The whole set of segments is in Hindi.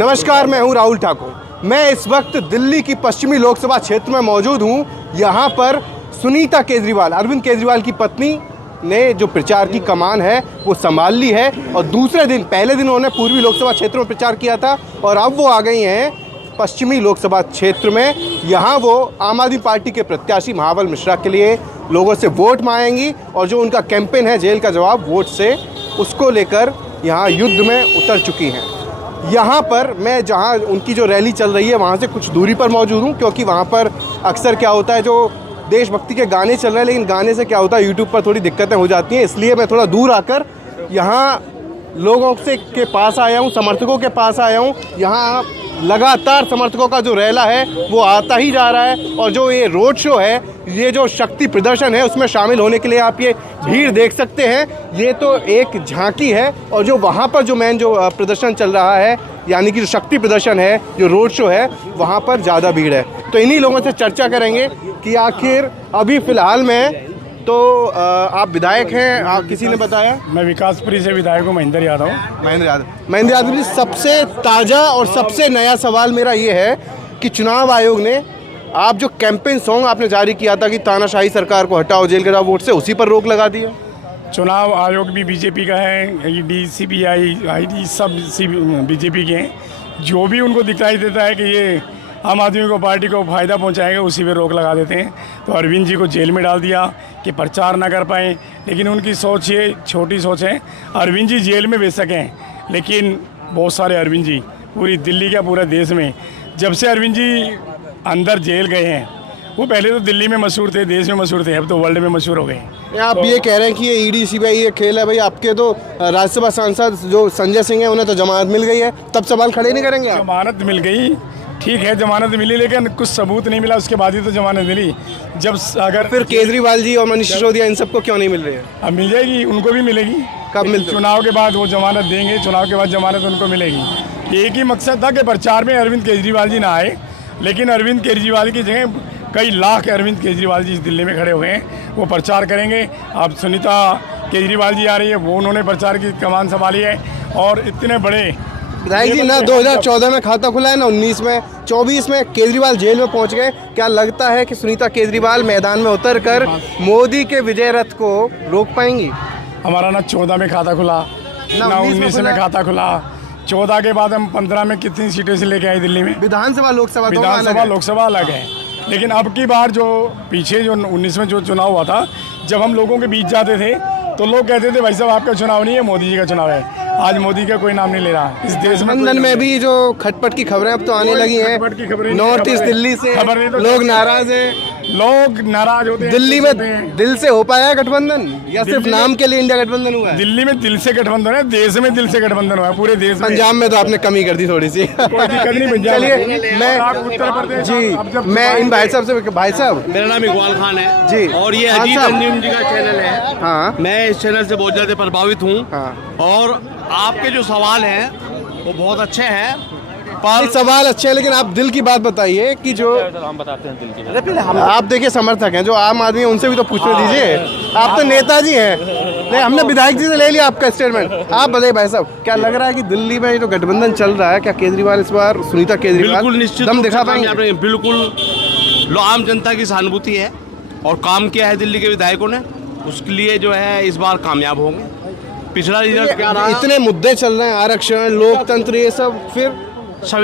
नमस्कार, मैं हूं राहुल ठाकुर। मैं इस वक्त दिल्ली की पश्चिमी लोकसभा क्षेत्र में मौजूद हूं। यहां पर सुनीता केजरीवाल, अरविंद केजरीवाल की पत्नी ने जो प्रचार की कमान है वो संभाल ली है और दूसरे दिन, पहले दिन उन्होंने पूर्वी लोकसभा क्षेत्र में प्रचार किया था और अब वो आ गई हैं पश्चिमी लोकसभा क्षेत्र में। यहाँ वो आम आदमी पार्टी के प्रत्याशी महाबल मिश्रा के लिए लोगों से वोट मांगेंगी और जो उनका कैंपेन है जेल का जवाब वोट से, उसको लेकर यहाँ युद्ध में उतर चुकी हैं। यहाँ पर मैं जहाँ उनकी जो रैली चल रही है वहाँ से कुछ दूरी पर मौजूद हूँ, क्योंकि वहाँ पर अक्सर क्या होता है, जो देशभक्ति के गाने चल रहे हैं, लेकिन गाने से क्या होता है यूट्यूब पर थोड़ी दिक्कतें हो जाती हैं, इसलिए मैं थोड़ा दूर आकर यहाँ लोगों से के पास आया हूँ, समर्थकों के पास आया हूँ। यहाँ लगातार समर्थकों का जो रैला है वो आता ही जा रहा है और जो ये रोड शो है, ये जो शक्ति प्रदर्शन है, उसमें शामिल होने के लिए आप ये भीड़ देख सकते हैं। ये तो एक झांकी है और जो वहाँ पर जो मेन जो प्रदर्शन चल रहा है, यानी कि जो शक्ति प्रदर्शन है, जो रोड शो है, वहाँ पर ज़्यादा भीड़ है। तो इन्हीं लोगों से चर्चा करेंगे कि आखिर अभी फ़िलहाल में तो आप विधायक हैं, आप किसी ने बताया? मैं विकासपुरी से विधायक हूँ, महेंद्र यादव। महेंद्र यादव जी, सबसे ताज़ा और सबसे नया सवाल मेरा ये है कि चुनाव आयोग ने आप जो कैंपेन सॉन्ग आपने जारी किया था कि तानाशाही सरकार को हटाओ जेल के वोट से, उसी पर रोक लगा दी है। चुनाव आयोग भी बीजेपी का है, ईडी, सीबीआई, आईडी सब बीजेपी के हैं। जो भी उनको दिखाई देता है कि ये आम आदमी को, पार्टी को फ़ायदा पहुंचाएगा, उसी पे रोक लगा देते हैं। तो अरविंद जी को जेल में डाल दिया कि प्रचार ना कर पाएँ, लेकिन उनकी सोच ये छोटी सोच है। अरविंद जी जेल में बेच सकें, लेकिन बहुत सारे अरविंद जी पूरी दिल्ली का, पूरे देश में, जब से अरविंद जी अंदर जेल गए हैं, वो पहले तो दिल्ली में मशहूर थे, देश में मशहूर थे, अब तो वर्ल्ड में मशहूर हो गए। आप ये कह रहे हैं कि ये ईडी सीबीआई ये खेल है। भाई, आपके तो राज्यसभा सांसद जो संजय सिंह है, उन्हें तो जमानत मिल गई है, तब सवाल खड़े नहीं करेंगे आप? जमानत मिल गई, ठीक है, जमानत मिली, लेकिन कुछ सबूत नहीं मिला, उसके बाद ही तो जमानत मिली। जब अगर फिर केजरीवाल जी और मनीष सिसोदिया इन सबको क्यों नहीं मिल रही है? अब मिल जाएगी, उनको भी मिलेगी। कब मिलती? चुनाव के बाद वो जमानत देंगे, चुनाव के बाद जमानत उनको मिलेगी। एक ही मकसद था कि प्रचार में अरविंद केजरीवाल जी ना आए, लेकिन अरविंद केजरीवाल की जगह कई लाख अरविंद केजरीवाल जी दिल्ली में खड़े हुए हैं, वो प्रचार करेंगे। अब सुनीता केजरीवाल जी आ रही है, वो उन्होंने प्रचार की कमान संभाली है और इतने बड़े विधायक जी, ना 2014 में खाता खुला है, ना 19 में, 24 में केजरीवाल जेल में पहुंच गए। क्या लगता है कि सुनीता केजरीवाल मैदान में उतरकर मोदी के विजय रथ को रोक पाएंगी? हमारा ना 14 में खाता खुला, ना 19 में खाता खुला। 14 के बाद हम 15 में कितनी सीटें से लेके आए दिल्ली में? विधानसभा लोकसभा लोकसभा अलग है, लेकिन अब की बार जो पीछे जो 19 में जो चुनाव हुआ था, जब हम लोगों के बीच जाते थे तो लोग कहते थे भाई साहब आपका चुनाव नहीं है, मोदी जी का चुनाव है। आज मोदी का कोई नाम नहीं ले रहा इस देश में। लंदन में भी जो खटपट की खबरें अब तो आने लगी हैं, नॉर्थ ईस्ट दिल्ली से लोग नाराज हैं, लोग नाराज होते हैं। दिल्ली में दिल से हो पाया गठबंधन या सिर्फ नाम के लिए इंडिया गठबंधन हुआ है? दिल्ली में दिल से गठबंधन है, देश में दिल से गठबंधन हुआ है, पूरे देश में। पंजाब में तो आपने कमी कर दी थोड़ी सी। चलिए, मैं उत्तर प्रदेश जी, मैं इन भाई साहब से, भाई साहब मेरा नाम इकबाल खान है जी, और ये अजीत रंजन जी का चैनल है। हाँ, मैं इस चैनल से बहुत ज़्यादा प्रभावित हूँ। हाँ। और आपके जो सवाल हैं वो बहुत अच्छे हैं, पर सवाल अच्छे हैं, लेकिन आप दिल की बात बताइए कि जो हम बताते हैं दिल की। आप देखिए समर्थक हैं, जो आम आदमी है उनसे भी तो पूछने दीजिए। आप तो नेताजी हैं। नहीं, हमने विधायक जी से ले लिया आपका स्टेटमेंट। आप बताइए भाई साहब, क्या लग रहा है कि दिल्ली में जो गठबंधन चल रहा है, क्या केजरीवाल इस बार, सुनीता केजरीवाल बिल्कुल निश्चित दम दिखा पाएंगे? बिल्कुल आम जनता की सहानुभूति है और काम किया है दिल्ली के विधायकों ने, उसके लिए जो है इस बार कामयाब होंगे। पिछला रिजल्ट क्या रहा? इतने मुद्दे चल रहे हैं, आरक्षण, लोकतंत्र, ये सब, फिर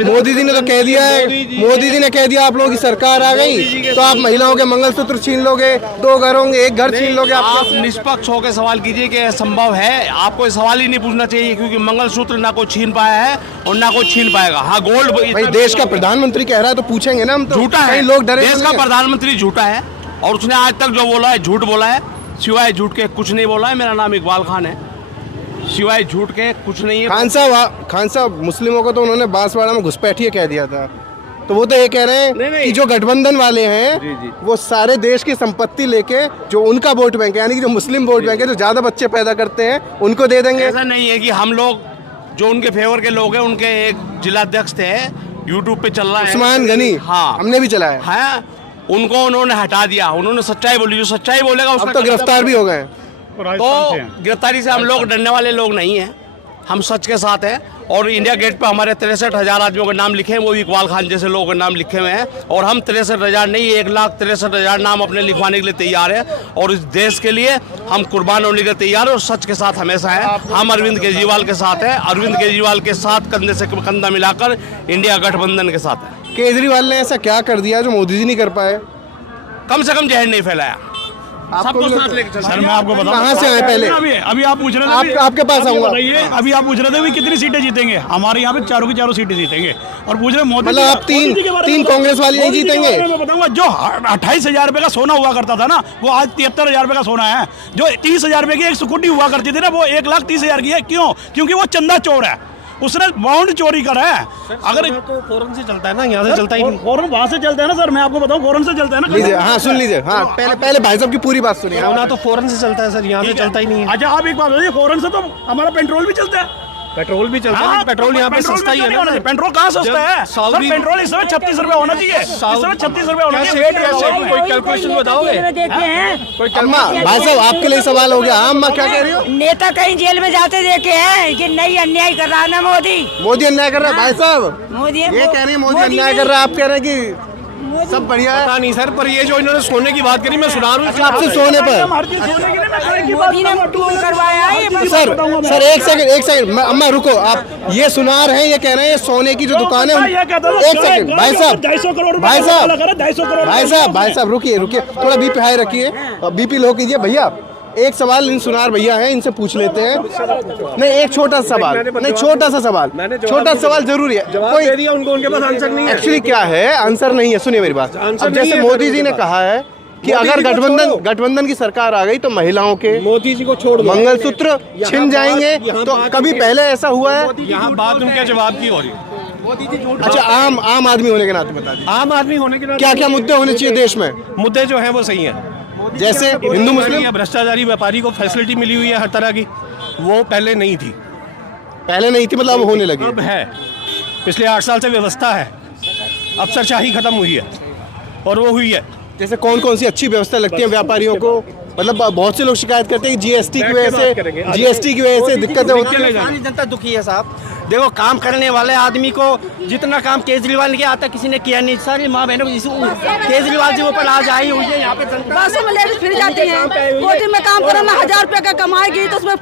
मोदी जी ने तो कह दिया है, मोदी जी ने कह दिया आप लोगों की सरकार आ गई तो आप महिलाओं के मंगलसूत्र छीन लोगे, 2 घर होंगे, 1 घर छीन लोगे। आप निष्पक्ष होकर सवाल कीजिए कि संभव है? आपको सवाल ही नहीं पूछना चाहिए, क्योंकि मंगलसूत्र ना कोई छीन पाया है और ना कोई छीन पाएगा। हाँ, गोल्ड भाई देश का प्रधानमंत्री कह रहा है तो पूछेंगे ना हम तो। झूठा है, लोग डरे। देश का प्रधानमंत्री झूठा है और उसने आज तक जो बोला है झूठ बोला है, सिवाय झूठ के कुछ नहीं बोला है। मेरा नाम इकबाल खान है, सिवाय झूठ के कुछ नहीं है। खान साहब मुस्लिमों को तो उन्होंने बांसवाड़ा में घुसपैठिए कह दिया था, तो वो तो ये कह रहे हैं कि जो गठबंधन वाले हैं वो सारे देश की संपत्ति लेके जो उनका वोट बैंक है, यानी कि जो मुस्लिम वोट बैंक है, जो ज्यादा बच्चे पैदा करते हैं, उनको दे देंगे। ऐसा नहीं है कि हम लोग जो उनके फेवर के लोग हैं, उनके एक जिलाध्यक्ष थे, यूट्यूब पे चल रहा है उस्मान गनी, हाँ हमने भी चलाया है, उनको उन्होंने हटा दिया। उन्होंने सच्चाई बोली, जो सच्चाई बोलेगा उसका अब तो गिरफ्तार भी हो गए। तो गिरफ्तारी से हम लोग डरने वाले लोग नहीं हैं। हम सच के साथ हैं। और इंडिया गेट पे हमारे 63,000 आदमियों के नाम लिखे हैं, वो भी इकबाल खान जैसे लोगों के नाम लिखे हुए हैं। और हम 63,000 नहीं, 1,63,000 नाम अपने लिखवाने के लिए तैयार हैं। और इस देश के लिए हम कुर्बान होने के लिए तैयार हैं और सच के साथ हमेशा हैं। हम अरविंद केजरीवाल के साथ हैं, अरविंद केजरीवाल के साथ कंधे से कंधा मिलाकर इंडिया गठबंधन के साथ है। केजरीवाल ने ऐसा क्या कर दिया जो मोदी जी नहीं कर पाए? कम से कम जहर नहीं फैलाया। सबको साथ लेकर चला। सर मैं आपको बताऊं, कहाँ से आए पहले? अभी आप पूछ रहे थे, आपके पास आऊंगा। अभी आप पूछ रहे थे कितनी सीटें जीतेंगे। हमारे यहाँ पे चारों की चारों सीटें जीतेंगे। और पूछ रहे मोदी, मतलब आप तीन कांग्रेस वाली नहीं जीतेंगे? मैं बताऊंगा, जो 28,000 रुपए का सोना हुआ करता था ना, वो आज 73,000 रुपए का सोना है। जो 30,000 रुपए की एक स्कूटी हुआ करती थी ना, वो 1,30,000 की है। क्यों? क्योंकि वो चंदा चोर है, उसने बाउंड चोरी करा है। अगर तो फौरन से चलता है ना, यहाँ से चलता ही नहीं। फौरन वहां से चलता है ना सर, मैं आपको बताऊं, फौरन से चलता है ना। लीजिए, हाँ सुन लीजिए। हाँ पहले भाई साहब की पूरी बात सुनिए। होना तो फौरन से चलता है सर, यहाँ से चलता ही नहीं है। अच्छा आप एक बात बताइए, फौरन से तो हमारा पेट्रोल भी चलता है। पेट्रोल भी चलता है, पेट्रोल यहाँ पे सस्ता ही है ना। पेट्रोल कहाँ सस्ता है सर? पेट्रोल इस समय 36 रुपए होना चाहिए, इस समय 36 रुपए होना चाहिए। कोई कैलकुलेशन बताओगे? अम्मा, भाई साहब आपके लिए सवाल हो गया। अम्मा क्या कह रही हो? नेता कहीं जेल में जाते देखे हैं कि नहीं अन्याय कर रहा है ना मोदी। मोदी अन्याय कर रहा है? भाई साहब मोदी ये कह रहे हैं मोदी अन्याय कर रहा है, आप कह रहे हैं कि सब बढ़िया है? पता नहीं सर, पर ये जो इन्होंने सोने की बात करी, मैं सुना रहा हूँ आपसे सोने पर। मोदी ने टूल करवाया है ये बस। सर एक सेकंड अम्मा रुको। आप ये सुना रहे हैं, ये कह रहे हैं ये सोने की जो दुकान है। एक सेकंड भाई साहब रुकिए, थोड़ा बीपी हाई रखिए, बीपी लो कीजिए। भैया एक सवाल इन सुनार भैया हैं, इनसे पूछ लेते हैं। नहीं एक छोटा सा सवाल, नहीं छोटा सा सवाल जरूरी है। जवाब दे दिया उनको, उनके पास आंसर नहीं है। एक्चुअली क्या है, आंसर नहीं है। सुनिए मेरी बात। अब जैसे मोदी जी ने कहा है कि अगर गठबंधन की सरकार आ गई तो महिलाओं के मोदी जी को छोड़ दो, मंगलसूत्र छिन जाएंगे। तो कभी पहले ऐसा हुआ है? यहाँ बात उनके जवाब की हो रही। अच्छा आम आदमी होने के नाते बता दीजिए, आम आदमी होने के नाते क्या क्या मुद्दे होने चाहिए देश में? मुद्दे जो हैं वो सही हैं। जैसे हिंदू मुस्लिम, भ्रष्टाचारी व्यापारी को फैसिलिटी मिली हुई है हर तरह की, वो पहले नहीं थी। पहले नहीं थी, मतलब अब होने लगी। अब है, पिछले 8 साल से व्यवस्था है, अफसरशाही खत्म हुई है और वो हुई है। जैसे कौन कौन सी अच्छी व्यवस्था लगती है व्यापारियों को? मतलब बहुत से लोग शिकायत करते हैं कि जीएसटी की वजह से दिक्कतें होती है। सारी जनता दुखी है साहब। देखो काम करने वाले आदमी को जितना काम केजरीवाल ने किया आता किसी ने किया नहीं। सारी माँ बहनों केजरीवाल जी ऊपर आज आई हुई है। यहाँ पे बसों में लेडीज फिर जाती हैं, कोटी में काम करो ना, 1000 रुपए का कमाएगी तो उसमें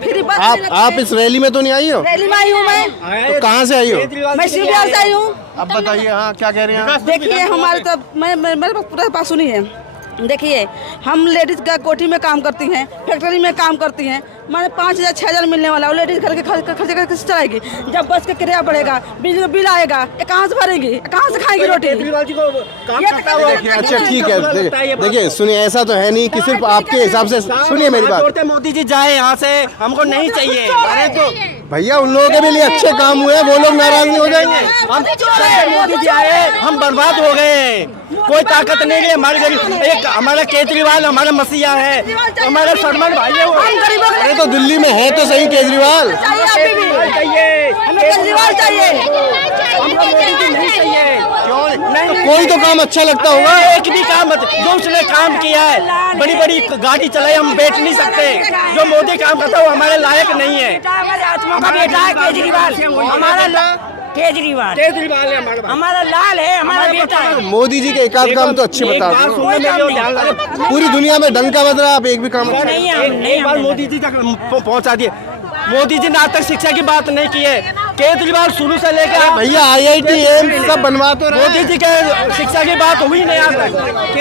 फ्री बस। आप इस रैली में तो नहीं आई हो? रैली में आई हूँ मैं। तो कहाँ से आई हो? मैं सीबीआई से आई हूँ। अब बताइए, हाँ क्या कह रहे हैं? देखिए हमारे तो मेरे पास पूरा पास सुनी है। देखिए हम लेडीज का कोठी में काम करती हैं, फैक्ट्री में काम करती हैं। मैंने 5,000 6,000 मिलने वाला है। लेडीज घर के खर्चे कैसे चलाएगी? जब बस का किराया बढ़ेगा, बिजली का बिल आएगा, ये कहाँ से भरेगी, कहाँ से खाएगी रोटी? केजरीवाल जी को काम करता हुआ देखिए अच्छा ठीक है, देखिए सुनिए, ऐसा तो है नहीं कि सिर्फ आपके हिसाब से। सुनिए मेरी बात। मोदी जी जाए यहाँ से, हमको नहीं चाहिए। अरे तो भैया उन लोगों के भी लिए अच्छे काम हुए, वो लोग नाराज नहीं हो जाएंगे? हम मोदी जी आए, हम बर्बाद हो गए। कोई ताकत नहीं है हमारे गरीब। एक हमारा केजरीवाल हमारा मसीहा है, हमारा सरमन भाई है। अरे तो दिल्ली में है तो सही केजरीवाल। चाहिए, हमें केजरीवाल चाहिए, हमको मोदी जी नहीं चाहिए। तो कोई तो काम अच्छा लगता होगा। एक भी काम जो उसने काम किया है, बड़ी बड़ी गाड़ी चलाई, हम बैठ नहीं सकते। जो मोदी काम करता है वो हमारे लायक नहीं है। हमारा बेटा है केजरीवाल, केजरीवाल है हमारा लाल है, हमारा बेटा है। मोदी जी के एक आध काम तो अच्छे बता दो। पूरी दुनिया में डंका बज रहा, आप एक भी काम अच्छा नहीं एक बार मोदी जी तक पहुंचा दिए। मोदी जी ने आज तक शिक्षा की बात नहीं की है। केजरीवाल शुरू से लेकर भैया IIT एम्स सब बनवा तो रहे। मोदी जी के शिक्षा की बात हुई नहीं आज तक।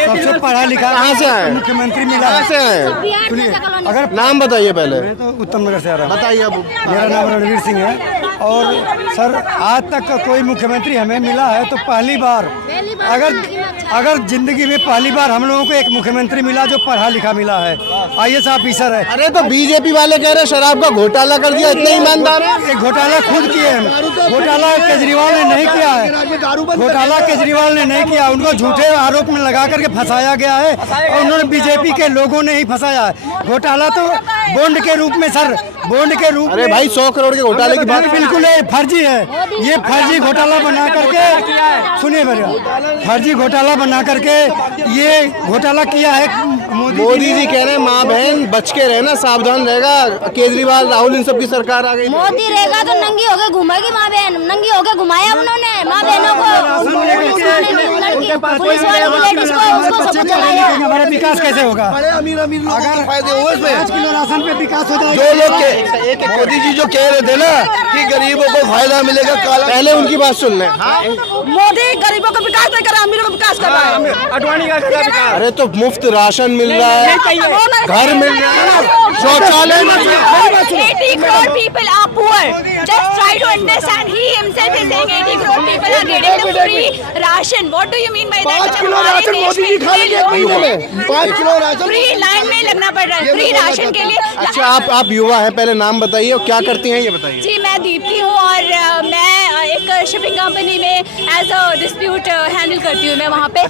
सबसे पढ़ा लिखा कहाँ से आए? मुख्यमंत्री मिला। कहाँ से आए? सुनिए, अगर नाम बताइए पहले। मैं तो उत्तम नगर से आ रहा हूँ। बताइए अब। मेरा नाम रणवीर सिंह है। और सर आज तक का कोई मुख्यमंत्री हमें मिला है तो पहली बार, अगर जिंदगी में पहली बार हम लोगों को एक मुख्यमंत्री मिला जो पढ़ा लिखा मिला है, IAS ऑफिसर है। अरे तो बीजेपी वाले कह रहे शराब का घोटाला कर दिया, इतने ईमानदार है। एक घोटाला खुद किए हैं, घोटाला केजरीवाल ने नहीं किया है। घोटाला केजरीवाल ने नहीं किया, उनको झूठे आरोप में लगा करके फंसाया गया है और उन्होंने बीजेपी के लोगों ने ही फंसाया है। घोटाला तो बॉन्ड के रूप में सर, बॉन्ड के रूप अरे में। भाई 100 करोड़ के घोटाले की बात बिल्कुल ये फर्जी है, ये फर्जी घोटाला बना करके, सुनिए मेरे, फर्जी घोटाला बना करके ये घोटाला किया है मोदी जी कह रहे हैं माँ बहन बच के रहना, सावधान रहेगा, केजरीवाल राहुल इन सब की सरकार आ गई। मोदी रहेगा तो नंगी होके घुमाएगी माँ बहन, नंगी होके घुमाया उन्होंने माँ बहनों को, पुलिस वालों को, लेडीज को, उसको सब कुछ चलाया। हमारा विकास कैसे होगा? अगर फायदे हुए इसमें 5 किलो राशन पे विकास हो जाएगा। जो लोग मोदी जी जो कह रहे थे ना कि गरीबों को फायदा मिलेगा, काला पहले उनकी बात सुन लें। मोदी गरीबों का विकास नहीं कर रहा, अमीरों का विकास कर रहा है। अडवाणी का विकास। अरे तो मुफ्त राशन मिल रहा है, घर मिल रहा है, शौचालय मिल रहा है। 80 crore people are poor. Just try to understand. He himself is saying 80 crore people are getting the free ration. What do you mean by that? 5 kilo ration Modi ji खा लेंगे 1 महीने में। 5 किलो राशन फ्री लाइन में लगना पड़ रहा है फ्री राशन के लिए। अच्छा आप युवा हैं, पहले नाम बताइए और क्या करती हैं ये बताइए। जी मैं दीप्ति हूँ और मैं एक शिपिंग कंपनी में एज अ डिस्प्यूट हैंडल करती हूँ मैं वहाँ पे।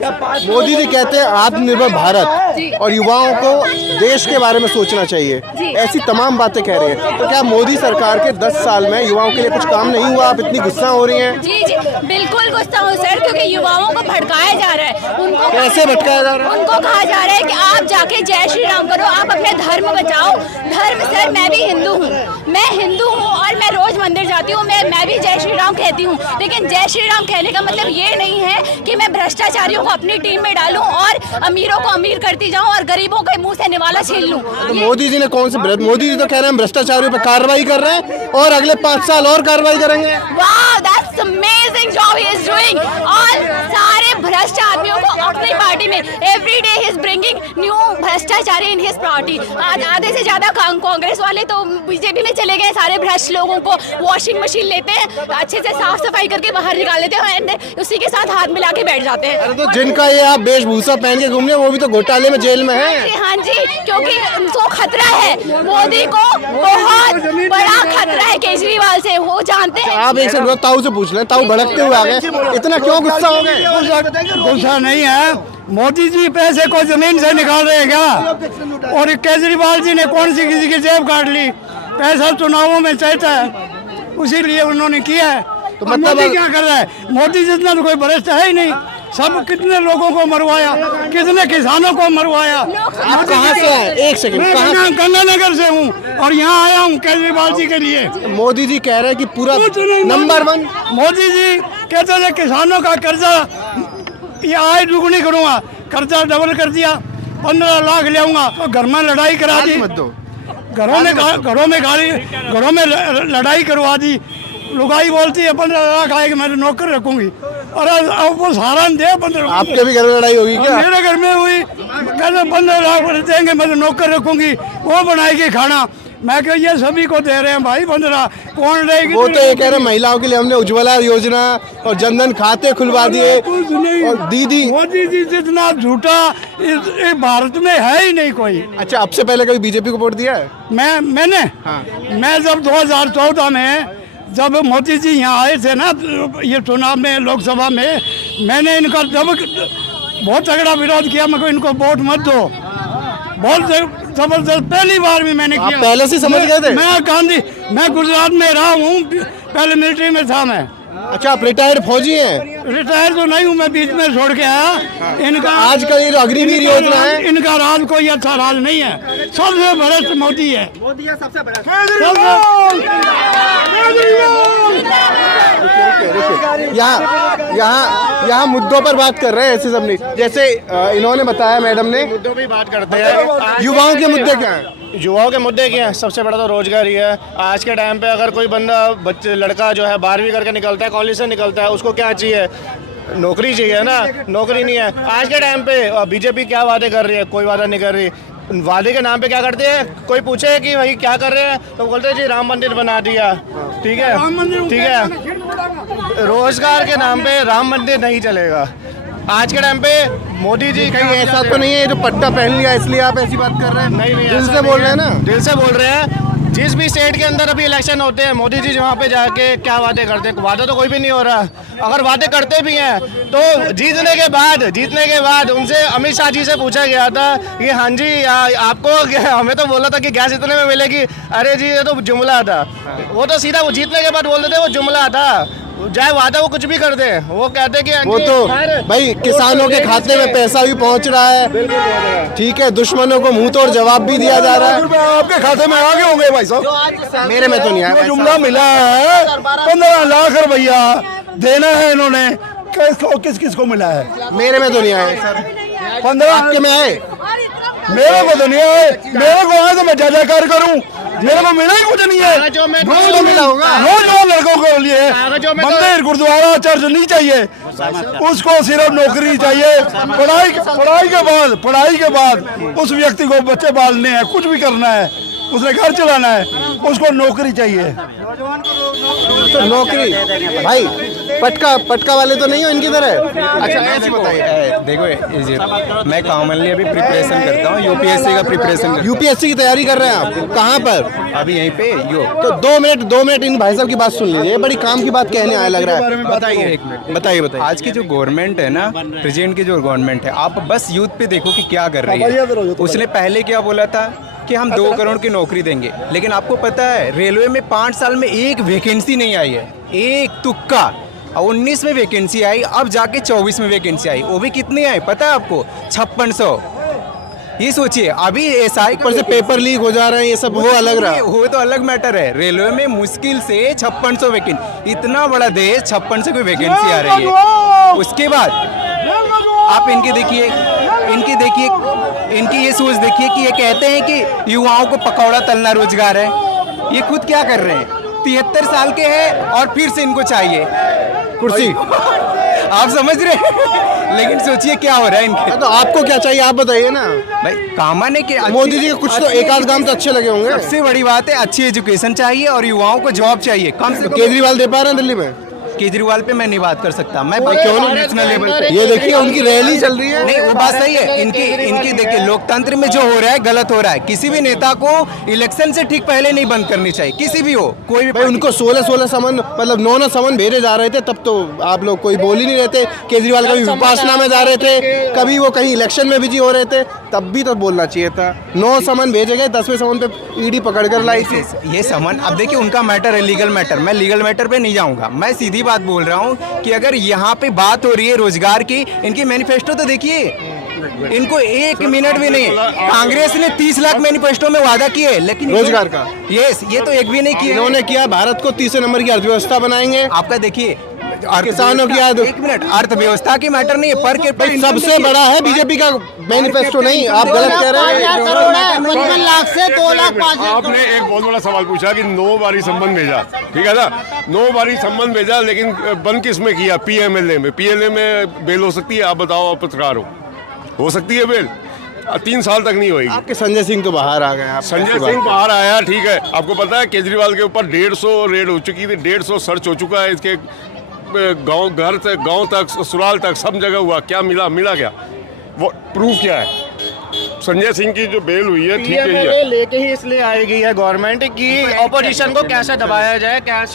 मोदी जी कहते हैं आत्मनिर्भर भारत और युवाओं को देश के बारे में सोचना चाहिए, ऐसी तमाम बातें कह रहे हैं। तो क्या मोदी सरकार के 10 साल में युवाओं के लिए कुछ काम नहीं हुआ? आप इतनी गुस्सा हो रही हैं? जी जी बिल्कुल गुस्सा हूँ सर, क्योंकि युवाओं को भड़काया जा रहा है। उनको कैसे भटकाया जा रहा है? उनको कहा जा रहा है कि आप जाके जय श्री राम करो, आप अपने धर्म बचाओ। धर्म सर मैं भी हिंदू हूँ, मैं हिंदू हूँ और मैं रोज मंदिर जाती हूँ, मैं भी जय श्री राम कहती हूँ। लेकिन जय श्री राम कहने का मतलब ये नहीं है कि मैं भ्रष्टाचारियों को अपनी टीम में डालूं और अमीरों को अमीर करती जाऊं और गरीबों के मुंह से निवाला छीन लूं। तो मोदी जी ने कौन से मोदी जी तो कह रहे हैं हम भ्रष्टाचारियों पर कार्रवाई कर रहे हैं और अगले 5 साल और कार्रवाई करेंगे। Wow that's amazing job he is doing. और सारे भ्रष्ट आदमियों को अपनी पार्टी में every day he is bringing new भ्रष्टाचारी इन हिज पार्टी। आधे से ज्यादा कांग्रेस वाले तो बीजेपी में चले गए, सारे भ्रष्ट लोगों को वॉशिंग मशीन लेते हैं, अच्छे से साफ सफाई करके बाहर निकाल देते हैं और उसी के साथ हाथ मिला के बैठ जाते हैं। अरे तो जिनका ये आप वेशभूषा पहन के घूम रहे हैं वो भी तो घोटाले में जेल में है। हाँ जी क्योंकि उनको खतरा है, मोदी को बहुत बड़ा खतरा है केजरीवाल से, वो जानते हैं। आप एक से ताऊ से पूछ लें, ताऊ भड़कते हुए आ गए, इतना क्यों गुस्सा हो गए? गुस्सा नहीं है, मोदी जी पैसे को जमीन से निकाल रहे हैं क्या? और केजरीवाल जी ने कौन सी किसी की जेब काट ली? पैसा चुनावों में चाहता है, उसी लिए उन्होंने किया है। तो मतलब मोदी क्या कर रहा है? मोदी जितना तो कोई भ्रष्ट है ही नहीं। सब कितने लोगों को मरवाया, कितने किसानों को मरवाया। आप कहाँ से हैं? एक सेकंड, मैं गंगानगर से हूँ और यहाँ आया हूँ केजरीवाल जी के लिए। मोदी जी कह रहे हैं कि पूरा नंबर 1 मोदी जी कहते थे किसानों का कर्जा ये आय दुगुनी करूँगा, कर्जा डबल कर दिया, 15 लाख ले आऊंगा। तो घर में लड़ाई करा दी, घरों में लड़ाई करवा दी। लुगाई बोलती है 15 लाख आएगी मैं तो नौकर रखूंगी, और अब वो सहारा दे 15। आपके भी घर में लड़ाई होगी क्या? मेरे घर में हुई, कहते 15 लाख देंगे मैं तो नौकर रखूंगी, वो बनाएगी खाना। मैं कह ये सभी को दे रहे हैं भाई 15, कौन रहेगी? वो तो ये कह रहे हैं महिलाओं के लिए हमने उज्ज्वला योजना और जनधन खाते खुलवा दिए और दीदी। मोदी जी जितना झूठा इस भारत में है ही नहीं कोई। अच्छा, अब से पहले कभी बीजेपी को वोट दिया है? मैंने मैं जब 2014 में जब मोदी जी यहाँ आए थे ना ये चुनाव में, लोकसभा में, मैंने इनका जब बहुत तगड़ा विरोध किया। मैं को इनको वोट मत दो, बहुत जबरदस्त पहली बार भी मैंने किया। पहले से समझ गए थे? मैं गुजरात में रहा हूँ, पहले मिलिट्री में था मैं। अच्छा, आप रिटायर्ड फौजी हैं? रिटायर तो नहीं हूँ, मैं बीच में छोड़ के आया। इनका आज का ये अग्निवीर योजना है, इनका राज कोई अच्छा राज नहीं है, सबसे भ्रष्ट मोदी है। मोदी है सबसे बड़ा। यहाँ मुद्दों पर बात कर रहे हैं ऐसे सब नहीं। जैसे इन्होंने बताया, मैडम ने, मुद्दों पे बात करते हैं। युवाओं के मुद्दे क्या हैं? युवाओं के मुद्दे क्या हैं? सबसे बड़ा तो रोजगार ही है। आज के टाइम पे अगर कोई बंदा लड़का जो है 12वीं करके निकलता है, कॉलेज से निकलता है, उसको क्या चाहिए? नौकरी चाहिए ना, नौकरी नहीं है। आज के टाइम पे बीजेपी क्या वादे कर रही है? कोई वादा नहीं कर रही। वादे के नाम पे क्या करते हैं? कोई पूछे कि भाई क्या कर रहे हैं तो बोलते हैं जी राम मंदिर बना दिया। ठीक है, ठीक है, रोजगार के नाम पे राम मंदिर नहीं चलेगा। आज के टाइम पे मोदी जी कहीं ऐसा तो नहीं है जो पट्टा पहन लिया इसलिए आप ऐसी बात कर रहे हैं? नहीं, दिल से बोल रहे हैं ना? दिल से बोल रहे हैं। जिस भी स्टेट के अंदर अभी इलेक्शन होते हैं, मोदी जी वहाँ पे जाके क्या वादे करते हैं? वादा तो कोई भी नहीं हो रहा। अगर वादे करते भी हैं तो जीतने के बाद उनसे अमित शाह जी से पूछा गया था कि हाँ जी आपको हमें तो बोला था कि गैस इतने में मिलेगी। अरे जी ये तो जुमला था। वो तो सीधा वो जीतने के बाद बोलते थे वो जुमला था। चाहे वादा वो कुछ भी कर दे, वो कहते कि वो तो भाई किसानों के खाते में पैसा भी पहुंच रहा है, ठीक है, दुश्मनों को मुंह तोड़ जवाब भी दिया जा रहा है। आपके खाते में आ गए होंगे भाई साहब। मेरे में तो नहीं आया। जुमला मिला है 15 लाख रुपया देना है इन्होंने, किस किस को मिला है? मेरे में तो नहीं आया। 15 आपके में आए? मेरे को तो नहीं आए। मेरे को आए तो मैं जय जयकार करूं। मेरे को मिला ही कुछ नहीं है। जो मैं तो मिला होगा। नौजवान लड़कों के लिए मंदिर गुरुद्वारा चर्च नहीं चाहिए, उसको सिर्फ नौकरी चाहिए। पढ़ाई के बाद उस व्यक्ति को बच्चे पालने हैं, कुछ भी करना है, उसने घर चलाना है, उसको नौकरी चाहिए। तो नौकरी भाई पटका वाले तो नहीं हो इनकी तरह। अच्छा ऐसे बताइए। देखो मैं कॉमनली अभी प्रिपरेशन करता हूँ, यूपीएससी का प्रिपरेशन करता यूपीएससी की तैयारी कर रहे हैं आप? कहाँ पर? हूँ अभी यहीं पे तो 2 मिनट इन भाई साहब की बात सुन लीजिए। बड़ी काम की बात कहने आया लग रहा है। बताइए, एक मिनट बताइए। आज की जो गवर्नमेंट है ना, प्रेजेंट की जो गवर्नमेंट है, आप बस यूथ पे देखो कि क्या कर रही है। उसने पहले क्या बोला था कि हम 2 करोड़ की नौकरी देंगे, लेकिन आपको पता है रेलवे में 5 साल में एक वैकेंसी नहीं आई है, एक तुक्का। 19 में वैकेंसी आई, अब जाके 24 में वैकेंसी आई, वो भी कितनी आई पता है आपको? 5600। ये सोचिए, अभी एसआई ऊपर से पेपर लीक हो जा रहे हैं, ये सब वो अलग रहा। वो तो अलग मैटर है। रेलवे में मुश्किल से 5600 वैकेंसी, इतना बड़ा देश 5600 की वैकेंसी आ रही है। उसके बाद आप इनकी ये सोच देखिए कि ये कहते हैं कि युवाओं को पकौड़ा तलना रोजगार है। ये खुद क्या कर रहे हैं? 73 साल के हैं और फिर से इनको चाहिए कुर्सी। आप समझ रहे हैं? लेकिन सोचिए क्या हो रहा है इनके। तो आपको क्या चाहिए आप बताइए ना भाई। कामन है कि मोदी जी के कुछ तो एक आध काम तो अच्छे लगे होंगे। सबसे बड़ी बात है अच्छी एजुकेशन चाहिए और युवाओं को जॉब चाहिए। कम से कम केजरीवाल दे पा रहे हैं दिल्ली में? केजरीवाल पे मैं नहीं बात कर सकता, मैं क्यों नहीं नेशनल लेवल पे। ये देखिए उनकी रैली चल रही है। नहीं वो बात सही है। इनकी देखिए लोकतंत्र में जो हो रहा है गलत हो रहा है। किसी भी नेता को इलेक्शन से ठीक पहले नहीं बंद करनी चाहिए, किसी भी हो कोई भी। भाई उनको 16 समन मतलब 9 समन भेजे जा रहे थे, तब तो आप लोग कोई बोल ही नहीं रहे थे। केजरीवाल कभी विपासना में जा रहे थे, कभी वो कहीं इलेक्शन में बिजी हो रहे थे, तब भी तो बोलना चाहिए था। 9 समन भेजे गए, 10वें समन पे ईडी पकड़ कर लाई थी। ये समन अब देखिए उनका मैटर है, लीगल मैटर। मैं लीगल मैटर पे नहीं जाऊंगा, मैं सीधी बात बोल रहा हूँ कि अगर यहाँ पे बात हो रही है रोजगार की, इनकी मैनिफेस्टो तो देखिए। इनको 1 मिनट भी नहीं। कांग्रेस ने 30 लाख मैनिफेस्टो में वादा किए, लेकिन रोजगार का ये तो एक भी नहीं किया। इन्होंने किया भारत को 30 नंबर की अर्थव्यवस्था बनाएंगे। आपका देखिए किसानों की 1 मिनट, अर्थव्यवस्था की मैटर नहीं है पर सबसे बड़ा है बीजेपी का मैनिफेस्टो। नहीं आप गलत कह रहे हैं। 55 लाख से 2 लाख 5 आपने एक बहुत बड़ा सवाल पूछा कि 9 बारी संबंध भेजा, ठीक है ना? 9 बारी संबंध भेजा, लेकिन बंद किस में किया? पीएमएलए में। पीएमएलए में बेल हो सकती है? आप बताओ, आप पत्रकार हो सकती है बेल? 3 साल तक नहीं होगी। आपके संजय सिंह तो बाहर आ गए। संजय सिंह बाहर आया, ठीक है। आपको पता है केजरीवाल के ऊपर 150 रेड हो चुकी थी, 150 सर्च हो चुका है। इसके गांव, घर से गांव तक, ससुराल तक, सब जगह हुआ। क्या मिला क्या? वो प्रूफ क्या है? संजय सिंह की जो बेल हुई है, ठीक है, ये लेके ही इसलिए आएगी है गवर्नमेंट की ऑपोजिशन को कैसे दबाया जाए, कैसे।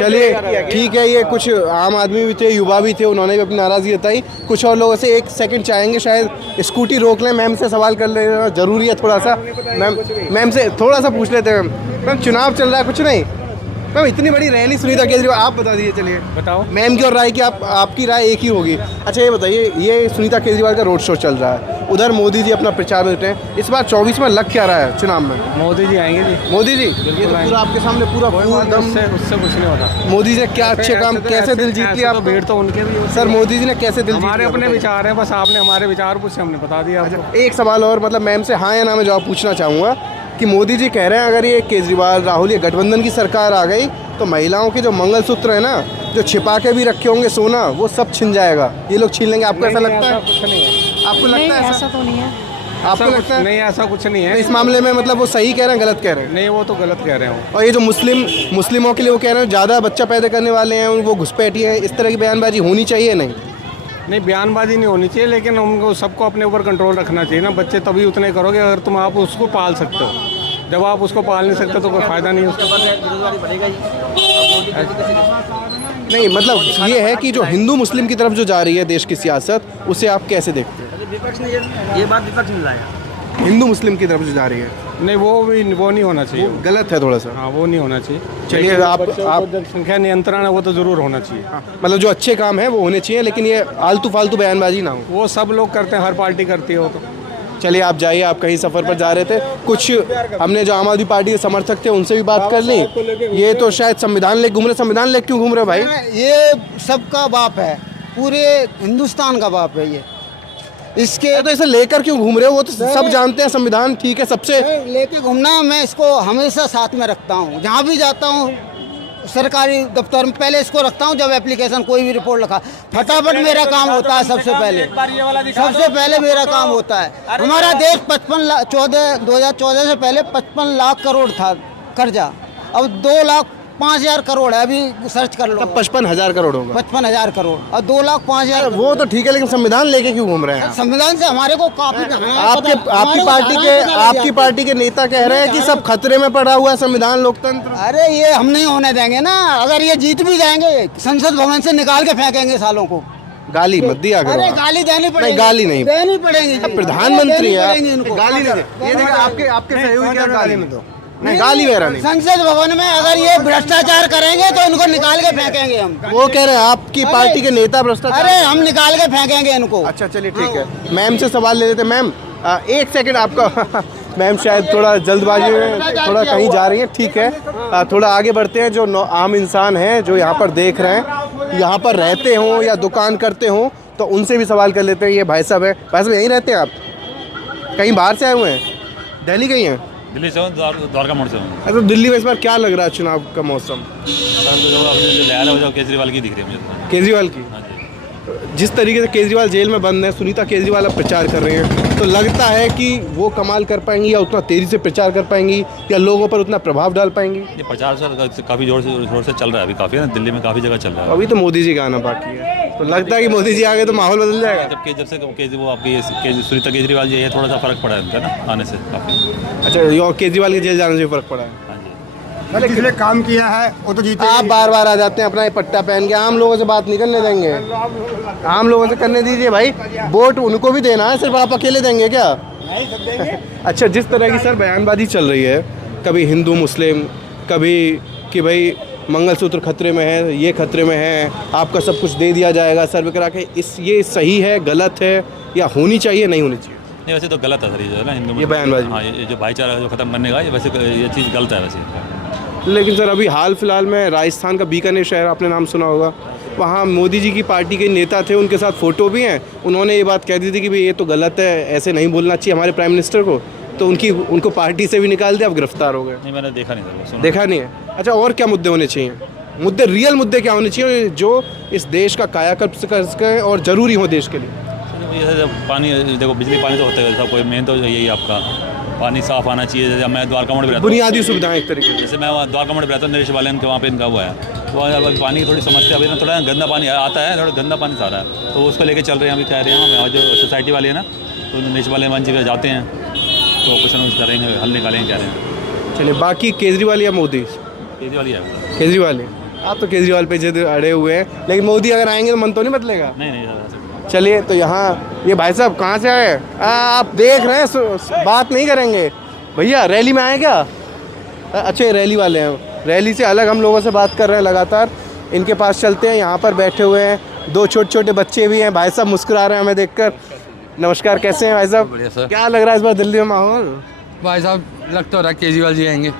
चलिए ठीक है। ये कुछ आम आदमी भी थे, युवा भी थे, उन्होंने भी अपनी नाराजगी जताई। कुछ और लोगों से 1 सेकंड चाहेंगे, शायद स्कूटी रोक लें। मैम से सवाल कर लेना जरूरी है थोड़ा सा। मैम से थोड़ा सा पूछ लेते हैं। मैम चुनाव चल रहा है, कुछ नहीं मैम, इतनी बड़ी रैली सुनीता केजरीवाल, आप बता दीजिए। चलिए बताओ। मैम की और राय की आपकी राय एक ही होगी। अच्छा ये बताइए, ये सुनीता केजरीवाल का रोड शो चल रहा है, उधर मोदी जी अपना प्रचार में जुटे हैं। इस बार 24 में लग क्या रहा है चुनाव में? मोदी जी आएंगे जी। मोदी जी, ये तो पूरा आपके सामने पूरा उससे कुछ नहीं होता। मोदी जी ने क्या अच्छे काम, कैसे दिल जीत लिया? तो भीड़ तो उनके भी। सर मोदी जी ने कैसे दिल जीत लिया? हमारे अपने विचार हैं, बस आपने हमारे विचार पूछे, हमने बता दिया आपको। एक सवाल और, मतलब मैम से हाँ या ना में जवाब पूछना चाहूँगा कि मोदी जी कह रहे हैं अगर ये केजरीवाल राहुल ये गठबंधन की सरकार आ गई तो महिलाओं के जो मंगलसूत्र है ना, जो छिपा के भी रखे होंगे सोना, वो सब छिन जाएगा, ये लोग छीन लेंगे। आपको ऐसा लगता है? कुछ नहीं है। आपको लगता है ऐसा तो नहीं है। आपको लगता है? नहीं ऐसा कुछ नहीं तो है। इस मामले में मतलब वो सही कह रहे हैं, गलत कह रहे हैं? नहीं वो तो गलत कह रहे हैं। और ये जो मुस्लिमों के लिए वो कह रहे हैं ज़्यादा बच्चा पैदा करने वाले हैं, वो घुसपैठी हैं, इस तरह की बयानबाजी होनी चाहिए? नहीं बयानबाजी नहीं होनी चाहिए, लेकिन उनको सबको अपने ऊपर कंट्रोल रखना चाहिए ना। बच्चे तभी उतने करोगे अगर तुम आप उसको पाल सकते हो। जब आप उसको पाल नहीं सकते तो कोई फ़ायदा नहीं है उसका। नहीं मतलब ये है कि जो हिंदू मुस्लिम की तरफ जो जा रही है देश की सियासत, उसे आप कैसे देखते हैं? ये बात विपक्ष में लाया। हिंदू मुस्लिम की तरफ जो जा रही है नहीं, वो नहीं होना चाहिए। गलत है थोड़ा सा। हाँ, वो नहीं होना चाहिए। चलिए, लेकिन आप जनसंख्या नियंत्रण है वो तो ज़रूर होना चाहिए। मतलब जो अच्छे काम है वो होने चाहिए, लेकिन ये आलतू फालतू बयानबाजी ना हो। वो सब लोग करते हैं, हर पार्टी करती है वो तो। चलिए, आप जाइए, आप कहीं सफ़र पर जा रहे थे, कुछ हमने जो आम आदमी पार्टी के समर्थक थे उनसे भी बात कर ली। ये तो शायद संविधान लेके घूम रहे। संविधान लेके क्यों घूम रहे भाई? ये सबका बाप है, पूरे हिंदुस्तान का बाप है ये। इसके तो इसे लेकर क्यों घूम रहे हो? वो तो सब जानते हैं संविधान ठीक है, सबसे लेके घूमना। मैं इसको हमेशा साथ में रखता हूँ, जहाँ भी जाता हूँ सरकारी दफ्तर में पहले इसको रखता हूँ। जब एप्लीकेशन कोई भी रिपोर्ट लिखा, फटाफट मेरा काम होता है। सबसे पहले मेरा काम होता है। हमारा देश 2014 से पहले 55 लाख करोड़ था कर्जा, अब 2,05,000 करोड़ है। अभी सर्च कर लो, 55,000 करोड़ होगा। 55,000 करोड़ और 2,05,000। वो तो ठीक है, लेकिन संविधान लेके क्यों घूम रहे हैं? संविधान से हमारे को काफी आपकी पार्टी के नेता कह रहे हैं कि सब खतरे में पड़ा हुआ है संविधान, लोकतंत्र। अरे ये हम नहीं होने देंगे ना। अगर ये जीत भी जाएंगे, संसद भवन से निकाल के फेंकेंगे सालों को। गाली मत दिया करो। अरे गाली देनी पड़ेगी। नहीं, गाली नहीं देनी पड़ेगी। प्रधानमंत्री है, गाली नहीं ये दे। आपके सहयोगी क्या गाली में दो? नहीं, गाली वगैरह नहीं। संसद भवन में अगर ये भ्रष्टाचार करेंगे तो इनको निकाल के फेंकेंगे हम। वो कह रहे हैं आपकी पार्टी के नेता भ्रष्टाचार। अरे हम निकाल के फेंकेंगे इनको। अच्छा, चलिए ठीक है। मैम से सवाल ले लेते हैं। मैम, एक सेकंड आपका मैम शायद थोड़ा जल्दबाजी में थोड़ा कहीं जा रही है, ठीक है। थोड़ा आगे बढ़ते हैं। जो आम इंसान हैं जो यहाँ पर देख रहे हैं, यहाँ पर रहते हों या दुकान करते हों, तो उनसे भी सवाल कर लेते हैं। ये भाई साहब है। भाई साहब यहीं रहते हैं आप? कहीं बाहर से आए हुए हैं? दिल्ली कहीं हैं? दिल्ली से द्वारका मोड़ से हूँ। अच्छा, दिल्ली में इस बार क्या लग रहा है चुनाव का मौसम? जो केजरीवाल की दिख रही है मुझे। केजरीवाल की? जिस तरीके से केजरीवाल जेल में बंद है, सुनीता केजरीवाल अब प्रचार कर रहे हैं, तो लगता है कि वो कमाल कर पाएंगी या उतना तेजी से प्रचार कर पाएंगी या लोगों पर उतना प्रभाव डाल पाएंगी? ये प्रचार से काफ़ी जोर से चल रहा है, अभी काफ़ी है ना, दिल्ली में काफ़ी जगह चल रहा है। अभी तो मोदी जी का आना बाकी है, तो लगता है कि मोदी जी आ गए तो माहौल बदल जाएगा। जब से वो आपकी सुनीता केजरीवाल जी है, थोड़ा सा फर्क पड़ा है उनका ना आने से काफ़ी। अच्छा, ये केजरीवाल के जेल जाने से फर्क पड़ा है। जिसने काम किया है वो तो जीते। आप बार बार आ जाते हैं अपना ये पट्टा पहन के। आम लोगों से बात नहीं करने देंगे। आम लोगों से करने दीजिए भाई, वोट उनको भी देना है, सिर्फ आप अकेले देंगे क्या? अच्छा, जिस तरह की सर बयानबाजी चल रही है, कभी हिंदू मुस्लिम, कभी कि भाई मंगलसूत्र खतरे में है, ये खतरे में है, आपका सब कुछ दे दिया जाएगा सर्वे करा के, ये सही है, गलत है, या होनी चाहिए नहीं होनी चाहिए? नहीं, वैसे तो गलत है सर ये जो है ना हिंदू, ये बयानबाजी। हाँ, ये जो भाईचारा जो खत्म करने का, ये वैसे ये चीज़ गलत है वैसे। लेकिन सर अभी हाल फिलहाल में राजस्थान का बीकानेर शहर, आपने नाम सुना होगा, वहाँ मोदी जी की पार्टी के नेता थे, उनके साथ फ़ोटो भी हैं। उन्होंने ये बात कह दी थी कि भाई ये तो गलत है, ऐसे नहीं बोलना चाहिए हमारे प्राइम मिनिस्टर को, तो उनको पार्टी से भी निकाल दिया, अब गिरफ्तार हो गए। नहीं, मैंने देखा नहीं सर, देखा नहीं है। अच्छा, और क्या मुद्दे होने चाहिए? रियल मुद्दे क्या होने चाहिए जो इस देश का कायाकल्प कर सकें और ज़रूरी हो देश के लिए? पानी, देखो बिजली पानी तो होता है सब, कोई मेन तो यही आपका पानी साफ आना चाहिए। जैसे मैं द्वारका मोड़ में रहता हूँ, बुनियादी सुविधाएं एक तरीके से। जैसे मैं वहाँ द्वारका मोड़ में रहता हूँ, नरेश वाले के वहाँ पे इनका हुआ है, तो पानी की थोड़ी समस्या अभी ना, थोड़ा गंदा पानी आता है, थोड़ा गंदा पानी आ रहा है, तो उसको लेके चल रहे हैं। अभी कह रहे हैं हम जो सोसाइटी वाले हैं ना, तो नरेश वाले मंच जगह जाते हैं, तो कुछ ना कुछ करेंगे, हल निकालेंगे, कह रहे हैं। चलिए, बाकी केजरीवाल या मोदी? केजरीवाल ही है। केजरीवाल है। आप तो केजरीवाल पे जिद अड़े हुए हैं, लेकिन मोदी अगर आएंगे तो मन तो नहीं बदलेगा? नहीं। चलिए, तो यहाँ ये भाई साहब कहाँ से आए? आप देख रहे हैं, बात नहीं करेंगे भैया? रैली में आए क्या? अच्छा, ये रैली वाले हैं। रैली से अलग हम लोगों से बात कर रहे हैं लगातार। इनके पास चलते हैं। यहाँ पर बैठे हुए हैं 2 छोटे बच्चे भी हैं। भाई साहब मुस्कुरा रहे हैं हमें देखकर। नमस्कार, कैसे हैं भाई साहब? बढ़िया सर। क्या लग रहा है इस बार दिल्ली में माहौल? भाई साहब लग तो रहा है केजरीवाल जी आएंगे।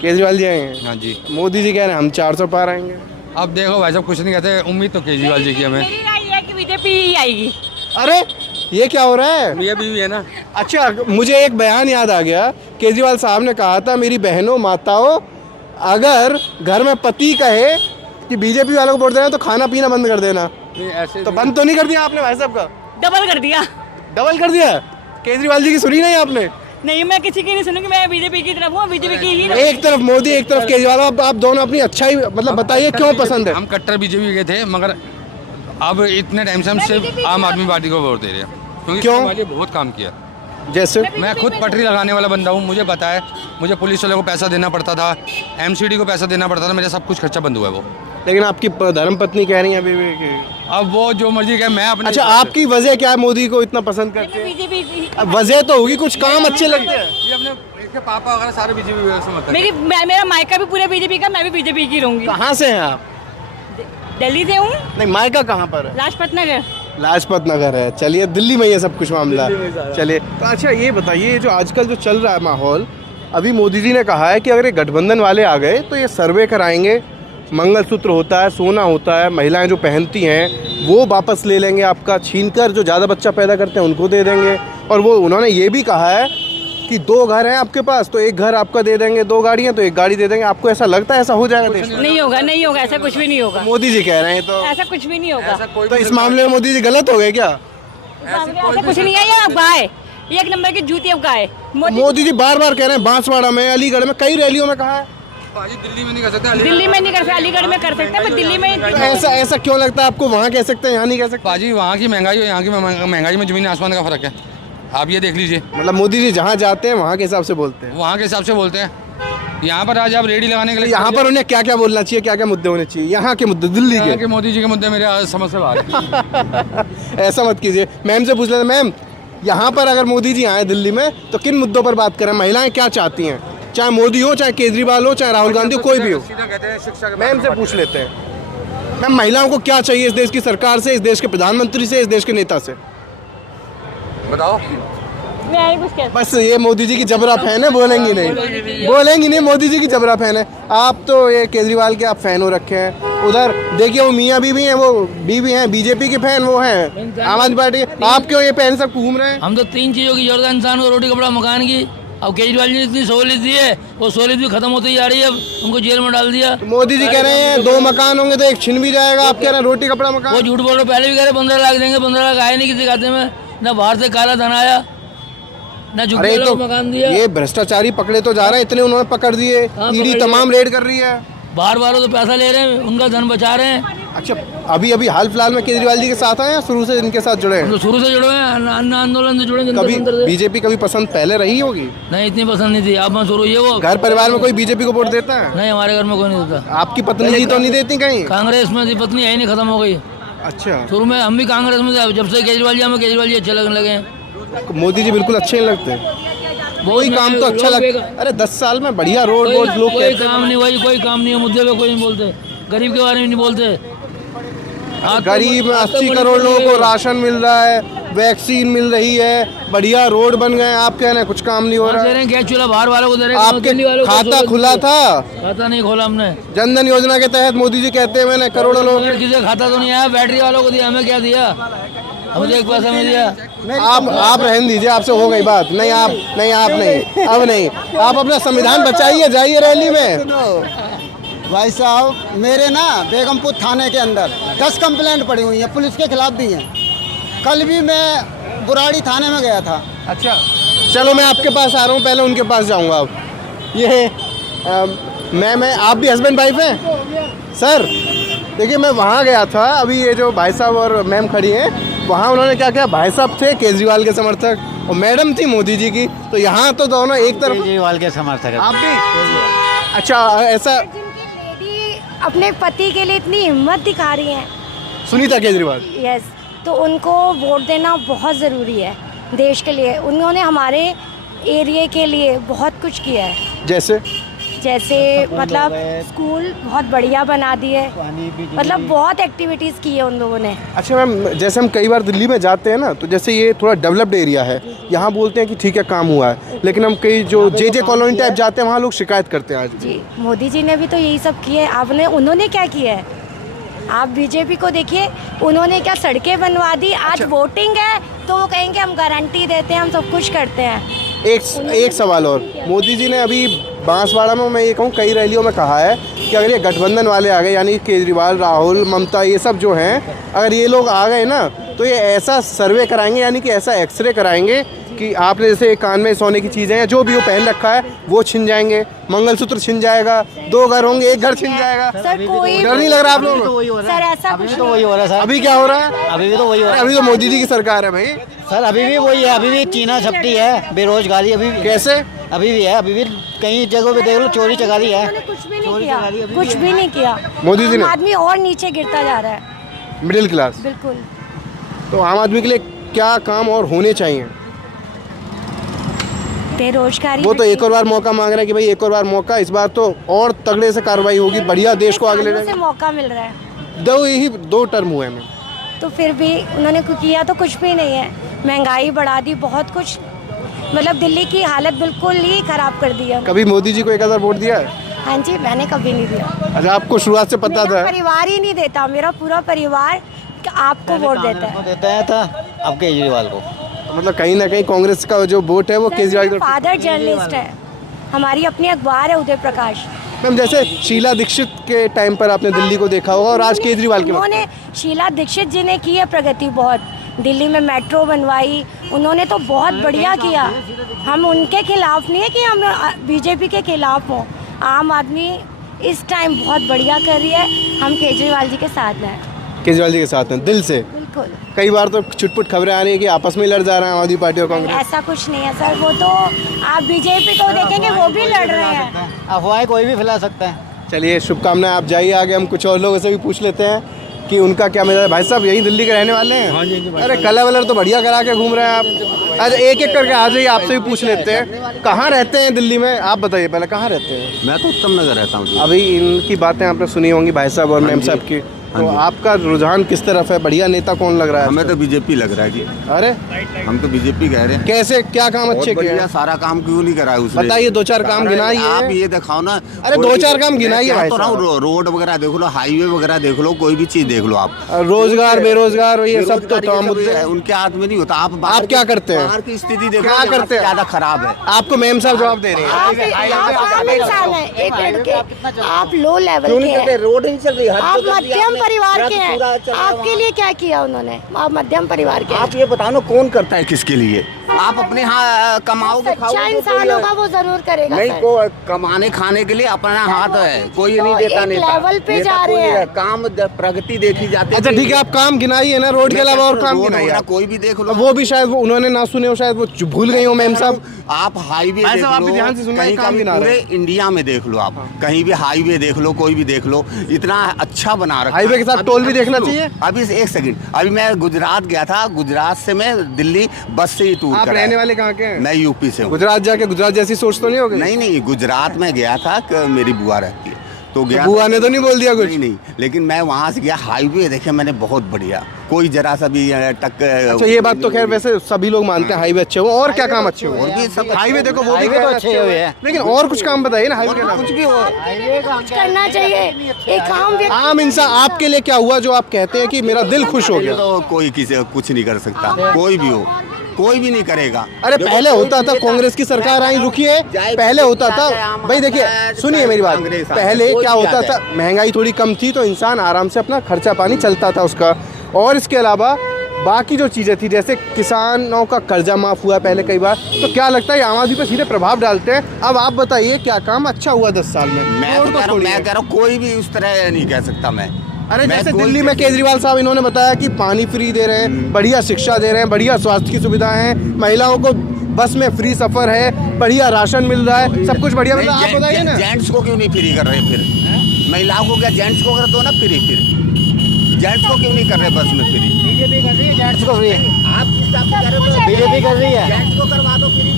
केजरीवाल जी आएंगे? हाँ जी। मोदी जी कह रहे हैं हम 400 पार आएंगे। अब देखो भाई साहब, कुछ नहीं कहते, उम्मीद तो केजरीवाल जी की हमें। मेरी राय है कि बीजेपी ही आएगी। अरे ये क्या हो रहा है? ये भी है ना। अच्छा, मुझे एक बयान याद आ गया। केजरीवाल साहब ने कहा था, मेरी बहनों माताओं, अगर घर में पति कहे कि बीजेपी वालों को वोट देना तो खाना पीना बंद कर देना। ऐसे तो बंद तो नहीं कर दिया आपने भाई साहब का? डबल कर दिया। डबल कर दिया? केजरीवाल जी की सुनी नहीं आपने? नहीं, मैं किसी की नहीं सुनूंगी, मैं बीजेपी की तरफ हूँ, बीजेपी की ही। एक तरफ मोदी, एक तरफ केजरीवाल, आप दोनों अपनी अच्छाई मतलब बताइए क्यों पसंद है? हम कट्टर बीजेपी के थे, मगर अब इतने टाइम से हम सिर्फ आम आदमी पार्टी को वोट दे रहे हैं, क्योंकि क्यों? हमारे लिए बहुत काम किया। जैसे मैं खुद पटरी लगाने वाला बंदा हूँ, मुझे पता है। मुझे पुलिस वालों को पैसा देना पड़ता था, एमसीडी को पैसा देना पड़ता था, मेरा सब कुछ खर्चा बंद हुआ है वो। लेकिन आपकी धर्म पत्नी कह रही है अभी भी कि अब वो जो मर्जी कहे, मैं अपने अच्छा, आपकी वजह क्या है मोदी को इतना पसंद करते हैं? बीजेपी अब वजह तो होगी, कुछ काम अच्छे लगते हैं। ये अपने इसके पापा वगैरह सारे बीजेपी मेरी मेरा मायका भी पूरे बीजेपी का, मैं भी बीजेपी की रहूंगी। कहाँ से हैं आप? दिल्ली से हूँ। नहीं, मायका कहाँ पर है? लाजपत नगर। लाजपत नगर है। चलिए, दिल्ली में ये सब कुछ मामला। चलिए, तो अच्छा ये बताइए, जो आजकल जो चल रहा है माहौल, अभी मोदी जी ने कहा है कि अगर ये गठबंधन वाले आ गए तो ये सर्वे कराएंगे, मंगलसूत्र होता है, सोना होता है, महिलाएं जो पहनती हैं वो वापस ले लेंगे, आपका छीनकर जो ज़्यादा बच्चा पैदा करते हैं उनको दे देंगे। और वो उन्होंने ये भी कहा है कि 2 घर हैं आपके पास तो 1 घर आपका दे देंगे, 2 गाड़ियाँ तो 1 गाड़ी दे देंगे। आपको ऐसा लगता है ऐसा हो जाएगा देश में? नहीं होगा, नहीं होगा, ऐसा कुछ भी नहीं होगा। मोदी जी कह रहे हैं तो ऐसा कुछ भी नहीं होगा। तो इस मामले में मोदी जी गलत हो गए क्या? ऐसा कुछ नहीं है। ये अब गाय, 1 नंबर की जूती अब गाय। मोदी जी बार बार कह रहे हैं, बांसवाड़ा में, अलीगढ़ में, कई रैलियों में कहा है। दिल्ली में नहीं कर सकते, दिल्ली में नहीं कर सकते, अलीगढ़ में कर सकते हैं, पर दिल्ली में तो ऐसा क्यों लगता है आपको? वहाँ कह सकते हैं, यहाँ नहीं कह सकते? पाजी वहाँ की महंगाई और यहाँ की महंगाई में जमीन आसमान का फर्क है, आप ये देख लीजिए। मतलब मोदी जी जहाँ जाते हैं वहाँ के हिसाब से बोलते हैं? वहाँ के हिसाब से बोलते हैं। यहाँ पर आज आप रेडी लगाने के लिए, यहाँ पर उन्हें क्या क्या बोलना चाहिए, क्या क्या मुद्दे होने चाहिए? यहाँ के मुद्दे, दिल्ली के मोदी जी के मुद्दे मेरे आज समझ से बाहर है। ऐसा मत कीजिए। मैम से पूछ लेते, मैम यहाँ पर अगर मोदी जी आए दिल्ली में तो किन मुद्दों पर बात करें? महिलाएं क्या चाहती हैं, चाहे मोदी हो, चाहे केजरीवाल हो, चाहे राहुल गांधी हो, कोई भी हो? मैम से पूछ लेते हैं। मैम, महिलाओं को क्या चाहिए इस देश की सरकार से, इस देश के प्रधानमंत्री से, इस देश के नेता से? बताओ। बस ये मोदी जी की जबरा फैन है, बोलेंगी नहीं, बोलेंगी नहीं, मोदी जी की जबरा फैन है। आप तो ये केजरीवाल के आप फैन हो रखे हैं। उधर देखिए वो मियाँ बीवी हैं, वो बीवी हैं बीजेपी के फैन, वो हैं आम आदमी पार्टी। आप क्यों ये फैन सब घूम रहे हैं? हम तो 3 चीज़ों की जरूरत है इंसान को, रोटी कपड़ा मकान की। अब केजरीवाल जी ने इतनी सहूलियत दी है, वो सहूलियत भी खत्म होती जा रही है, अब उनको जेल में डाल दिया। मोदी जी कह रहे हैं 2 मकान होंगे तो 1 छिन भी जाएगा, आप कह रहे हैं रोटी कपड़ा मकान। वो झूठ बोल रहे, पहले भी कह रहे 15 लाख देंगे, 15 लाख आए नहीं किसी खाते में, न बाहर से काला धन आया, न झुग्गी वालों को मकान दिया। ये भ्रष्टाचारी पकड़े तो जा रहे हैं, इतने उन्होंने पकड़ दिए, ईडी तमाम रेड कर रही है। बाहर वालों तो पैसा ले रहे हैं, उनका धन बचा रहे हैं। अच्छा, अभी हाल फिलहाल में केजरीवाल जी के साथ आए हैं, शुरू से इनके साथ जुड़े हैं? तो शुरू से जुड़े हैं, अन्न आंदोलन से जुड़े हैं। कभी बीजेपी कभी पसंद पहले रही होगी? नहीं, इतनी पसंद नहीं थी। आप मैं शुरू ये वो घर परिवार में कोई बीजेपी को वोट देता है? नहीं, हमारे घर में कोई नहीं देता। आपकी पत्नी जी तो नहीं देती कहीं? कांग्रेस में थी पत्नी, यही नहीं, खत्म हो गई। अच्छा, शुरू में हम भी कांग्रेस में थे, जब से केजरीवाल जी, हमें केजरीवाल जी अच्छे लगने लगे हैं। मोदी जी बिल्कुल अच्छे नहीं लगते? वही काम तो अच्छा लगता है। अरे 10 साल में बढ़िया रोड लोग कोई काम नहीं, वही कोई काम नहीं है, मुद्दे पे कोई नहीं बोलते, गरीब के बारे में नहीं बोलते। गरीब 80 करोड़ लोगों को राशन मिल रहा है, वैक्सीन मिल रही है, बढ़िया रोड बन गए। आप कह रहे हैं कुछ काम नहीं हो रहा है? गैस चूल्हा बाहर वालों को दे रहे हैं, आपके खाता खुला था? खाता नहीं खोला हमने। जनधन योजना के तहत मोदी जी कहते हैं मैंने करोड़ों लोग, किसी खाता तो नहीं आया। बैटरी वालों को दिया, हमें क्या दिया? मुझे 1 पैसा मिल गया। आप रहने दीजिए, आपसे हो गई बात। नहीं आप नहीं, अब नहीं। आप अपना संविधान बचाइए, जाइए रैली में। भाई साहब, मेरे ना बेगमपुर थाने के अंदर 10 कंप्लेंट पड़ी हुई हैं, पुलिस के खिलाफ भी हैं। कल भी मैं बुराड़ी थाने में गया था। अच्छा, चलो मैं आपके पास आ रहा हूँ, पहले उनके पास जाऊँगा। अब ये मैं आप भी हस्बैंड वाइफ हैं? सर देखिए, मैं वहाँ गया था, अभी ये जो भाई साहब और मैम खड़ी हैं वहाँ, उन्होंने क्या किया, भाई साहब थे केजरीवाल के समर्थक और मैडम थी मोदी जी की, तो यहाँ तो दोनों एक तरफ केजरीवाल के समर्थक हैं। आप भी? अच्छा, ऐसा अपने पति के लिए इतनी हिम्मत दिखा रही हैं, सुनीता केजरीवाल। यस, तो उनको वोट देना बहुत ज़रूरी है देश के लिए। उन्होंने हमारे एरिया के लिए बहुत कुछ किया है, जैसे मतलब स्कूल बहुत बढ़िया बना दिए, मतलब बहुत एक्टिविटीज़ की है उन लोगों ने। अच्छा मैम, जैसे हम कई बार दिल्ली में जाते हैं ना, तो जैसे ये थोड़ा डेवलप्ड एरिया है, यहाँ बोलते हैं कि ठीक है काम हुआ है, लेकिन हम कई जो जे कॉलोनी टाइप जाते हैं वहाँ लोग शिकायत करते हैं। आज जी, मोदी जी ने भी तो यही सब किया है। उन्होंने क्या किया है? आप बीजेपी को देखिए, उन्होंने क्या सड़कें बनवा दी। आज वोटिंग है तो वो कहेंगे हम गारंटी देते हैं, हम सब कुछ करते हैं। एक सवाल और, मोदी जी ने अभी बांसवाड़ा में, मैं ये कहूँ कई रैलियों में कहा है कि अगर ये गठबंधन वाले आ गए, यानी केजरीवाल, राहुल, ममता, ये सब जो हैं, अगर ये लोग आ गए ना तो ये ऐसा सर्वे कराएंगे, यानी कि ऐसा एक्सरे कराएंगे कि आपने जैसे कान में सोने की चीज़ें हैं, जो भी वो पहन रखा है वो छिन जाएंगे, मंगलसूत्र छिन जाएगा, 2 घर होंगे 1 घर छिन जाएगा। सर कोई डर नहीं लग रहा आप लोगों को? सर ऐसा कुछ तो वही हो रहा है। अभी क्या हो रहा है? अभी भी तो वही हो रहा है। अभी तो मोदी जी की सरकार है भाई। सर अभी भी वही है, अभी भी चीना झपटी है, बेरोजगारी अभी भी कैसे? अभी भी है, अभी भी कई जगहों पे देख लो चोरी चकारी है। कुछ भी नहीं किया, कुछ भी नहीं किया। मोदी जी ने? आम आदमी और नीचे गिरता जा रहा है। Middle class. बिल्कुल। तो आम आदमी के लिए क्या काम और होने चाहिए? बेरोजगारी। वो तो एक और बार मौका मांग रहे हैं कि भाई एक और बार मौका, इस बार तो और तगड़े से कार्रवाई होगी, बढ़िया देश को आगे ले जाएंगे। से मौका मिल रहा है। यही 2 टर्म हुए हैं। तो फिर भी उन्होंने किया तो कुछ भी नहीं है। महंगाई बढ़ा दी, बहुत कुछ, मतलब दिल्ली की हालत बिल्कुल ही खराब कर दी है। कभी मोदी जी को 1000 वोट दिया है? हाँ जी, मैंने कभी नहीं दिया। अच्छा, आपको शुरुआत से पता था? परिवार ही नहीं देता, मेरा पूरा परिवार आपको वोट देता है। देता था अब केजरीवाल को। मतलब कहीं ना कहीं कांग्रेस का जो वोट है वो केजरीवाल की तरफ। फादर जर्नलिस्ट है, हमारी अपनी अखबार है उदय प्रकाश। मैम, जैसे शीला दीक्षित के टाइम पर आपने दिल्ली को देखा होगा और आज केजरीवाल के उन्होंने, शीला दीक्षित जी ने की है प्रगति बहुत, दिल्ली में मेट्रो बनवाई, उन्होंने तो बहुत बढ़िया किया। हम उनके खिलाफ नहीं है कि हम बीजेपी के खिलाफ हों। आम आदमी इस टाइम बहुत बढ़िया कर रही है, हम केजरीवाल जी के साथ हैं। केजरीवाल जी के साथ हैं दिल से? बिल्कुल। कई बार तो छुटपुट खबरें आ रही है कि आपस में लड़ जा रहे हैं आम आदमी पार्टी और कांग्रेस। ऐसा कुछ नहीं है सर, वो तो आप बीजेपी को देखेंगे वो भी लड़ रहे हैं। अफवाहें कोई भी फैला सकता है। चलिए, शुभकामनाएं, आप जाइए आगे। हम कुछ और लोगों से भी पूछ लेते हैं कि उनका क्या मिजाज है। भाई साहब यही दिल्ली के रहने वाले हैं? हाँ जी। अरे कलर वलर तो बढ़िया करा के घूम रहे हैं आप। अच्छा, एक एक करके आ जाइए, आपसे भी पूछ लेते हैं। कहाँ रहते हैं दिल्ली में? आप बताइए पहले, कहाँ रहते हैं? मैं तो उत्तम नगर रहता हूँ। अभी इनकी बातें आपने सुनी होंगी, भाई साहब और मैम साहब की। तो आपका रुझान किस तरफ है? बढ़िया नेता कौन लग रहा है? हमें तो बीजेपी लग रहा है जी। अरे हम तो बीजेपी कह रहे हैं। कैसे, क्या काम अच्छे किए? सारा काम क्यों नहीं करा है उसने? बताइए, 2-4 काम गिनाइए। आप ये दिखाओ ना। अरे 2-4 काम गिनाइए भाई साहब। रोड वगैरह देख लो, हाईवे वगैरह देख लो, कोई भी चीज देख लो आप। रोजगार, बेरोजगार, ये सब तो मुद्दे उनके हाथ में नहीं होता। आप क्या करते हैं? बाहर की स्थिति देखो, क्या करते हैं? ज्यादा खराब है। आपको मैम साहब जवाब दे रहे हैं। आप लो लेवल के हैं, रोड नहीं चल रही, आप मध्यम परिवार के हैं, आपके लिए क्या किया उन्होंने? आप मध्यम परिवार के। आप ये बताओ ना, कौन करता है किसके लिए? आप अपने यहाँ कमाओगे, अच्छा इंसान होगा वो जरूर करेगा। नहीं, को कमाने खाने के लिए अपना हाथ है, कोई नहीं देता। लेवल पे जा रहे हैं, काम प्रगति देखी जाती है। अच्छा ठीक है, आप काम गिनाइए ना, रोड के अलावा और काम गिनाइए। कोई भी देख लो। वो भी शायद उन्होंने ना सुने हो, शायद वो भूल गई हो मैम साहब। आप हाईवे देख लो, आप भी ध्यान से सुनिए, काम गिना रहे हैं। पूरे इंडिया में देख लो, आप कहीं भी हाईवे देख लो, कोई भी देख लो, इतना अच्छा बना रखा है। हाईवे के साथ टोल भी देखना चाहिए। अभी एक सेकंड, अभी मैं गुजरात गया था, गुजरात से मैं दिल्ली बस से ही टूर। आप रहने वाले कहाँ के हैं? मैं यूपी से हूँ। गुजरात जाके गुजरात जैसी सोच तो नहीं होगी? नहीं, गुजरात में गया था, मेरी बुआ रहती है तो गया। बुआ ने तो नहीं बोल दिया कुछ? नहीं, लेकिन मैं वहाँ से गया, हाईवे देखे मैंने, बहुत बढ़िया, कोई जरा सा भी अच्छा, ये बात तो खैर वैसे सभी लोग मानते हैं हाईवे अच्छे हो। और क्या काम अच्छे हो? और भी सब हाईवे देखो, वो भी तो अच्छे हुए हैं, लेकिन और कुछ काम बताइए ना हाईवे के अलावा। कुछ भी हो, कुछ करना चाहिए। एक आम इंसान, आपके लिए क्या हुआ जो आप कहते हैं कि मेरा दिल खुश हो गया? तो कोई किसी कुछ नहीं कर सकता, कोई भी हो, कोई भी नहीं करेगा। अरे पहले होता था, कांग्रेस की सरकार आई, रुकिए, पहले होता था भाई, देखिए सुनिए मेरी बात, पहले क्या होता था, महंगाई थोड़ी कम थी तो इंसान आराम से अपना खर्चा पानी चलता था उसका। और इसके अलावा बाकी जो चीज़ें थी, जैसे किसानों का कर्जा माफ़ हुआ पहले कई बार, तो क्या लगता है आम आदमी पर सीधे प्रभाव डालते हैं। अब आप बताइए क्या काम अच्छा हुआ 10 साल में? मैं कह रहा हूँ कोई भी उस तरह नहीं कह सकता मैं। अरे जैसे दिल्ली में केजरीवाल साहब, इन्होंने बताया कि पानी फ्री दे रहे हैं, बढ़िया शिक्षा दे रहे हैं, बढ़िया स्वास्थ्य की सुविधाएं हैं, महिलाओं को बस में फ्री सफर है, बढ़िया राशन मिल रहा है, सब कुछ बढ़िया मिल रहा है। आप बताइए ना, जेंट्स को क्यों नहीं फ्री कर रहे? फिर महिलाओं को क्या, जेंट्स को कर दो ना फ्री। फिर जेंट्स को क्यों नहीं कर रहे बस में फ्री? बीजेपी कर रही है जेंट्स को फ्री। आप किस हिसाब से कर रहे हो? बीजेपी कर रही है, जेंट्स को करवा दो फ्री,